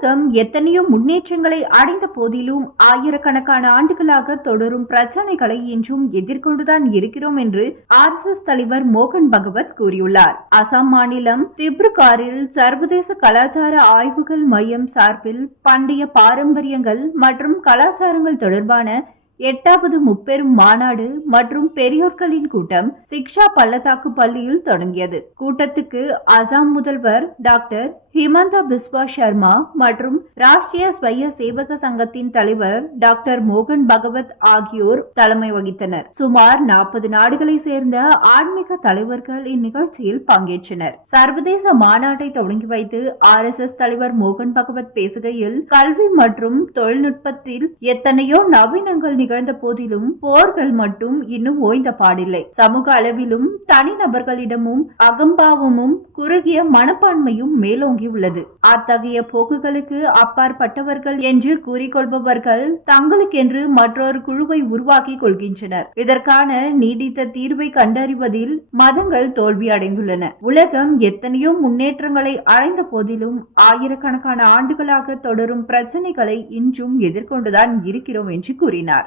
உலகம் எத்தனையோ முன்னேற்றங்களை அடைந்த போதிலும் ஆயிரக்கணக்கான ஆண்டுகளாக தொடரும் பிரச்சனைகளை இன்றும் எதிர்கொண்டுதான் இருக்கிறோம் என்று ஆர்எஸ்எஸ் தலைவர் மோகன் பகவத் கூறியுள்ளார். அசாம் மாநிலம் திப்ருகாரில் சர்வதேச கலாச்சார ஆய்வுகள் மையம் சார்பில் பண்டைய பாரம்பரியங்கள் மற்றும் கலாச்சாரங்கள் தொடர்பான எட்டாவது முப்பெரும் மாநாடு மற்றும் பெரியோர்களின் கூட்டம் சிக்ஷா பள்ளத்தாக்கு பள்ளியில் தொடங்கியது. கூட்டத்துக்கு அசாம் முதல்வர் டாக்டர் ஹிமந்தா பிஸ்வா சர்மா மற்றும் ராஷ்டிரிய ஸ்வய சேவக சங்கத்தின் தலைவர் டாக்டர் மோகன் பகவத் ஆகியோர் தலைமை வகித்தனர். சுமார் நாற்பது நாடுகளை சேர்ந்த ஆன்மீக தலைவர்கள் இந்நிகழ்ச்சியில் பங்கேற்றனர். சர்வதேச மாநாட்டை தொடங்கி வைத்து ஆர் எஸ் எஸ் தலைவர் மோகன் பகவத் பேசுகையில் கல்வி மற்றும் தொழில்நுட்பத்தில் எத்தனையோ நவீனங்கள் நிகழ்ந்த போதிலும் போர்கள் மட்டும் இன்னும் ஓய்ந்த பாடில்லை. சமூக அளவிலும் தனிநபர்களிடமும் அகம்பாவமும் குறுகிய மனப்பான்மையும் மேலோங்கியுள்ளது அத்தகைய போக்குகளுக்கு அப்பாற்பட்டவர்கள் என்று கூறிக்கொள்பவர்கள் தங்களுக்கென்று மற்றொரு குழுவை உருவாக்கி கொள்கின்றனர். இதற்கான நீடித்த தீர்வை கண்டறிவதில் மதங்கள் தோல்வி அடைந்துள்ளன. உலகம் எத்தனையோ முன்னேற்றங்களை அடைந்த போதிலும் ஆயிரக்கணக்கான ஆண்டுகளாக தொடரும் பிரச்சனைகளை இன்றும் எதிர்கொண்டுதான் இருக்கிறோம் என்று கூறினார்.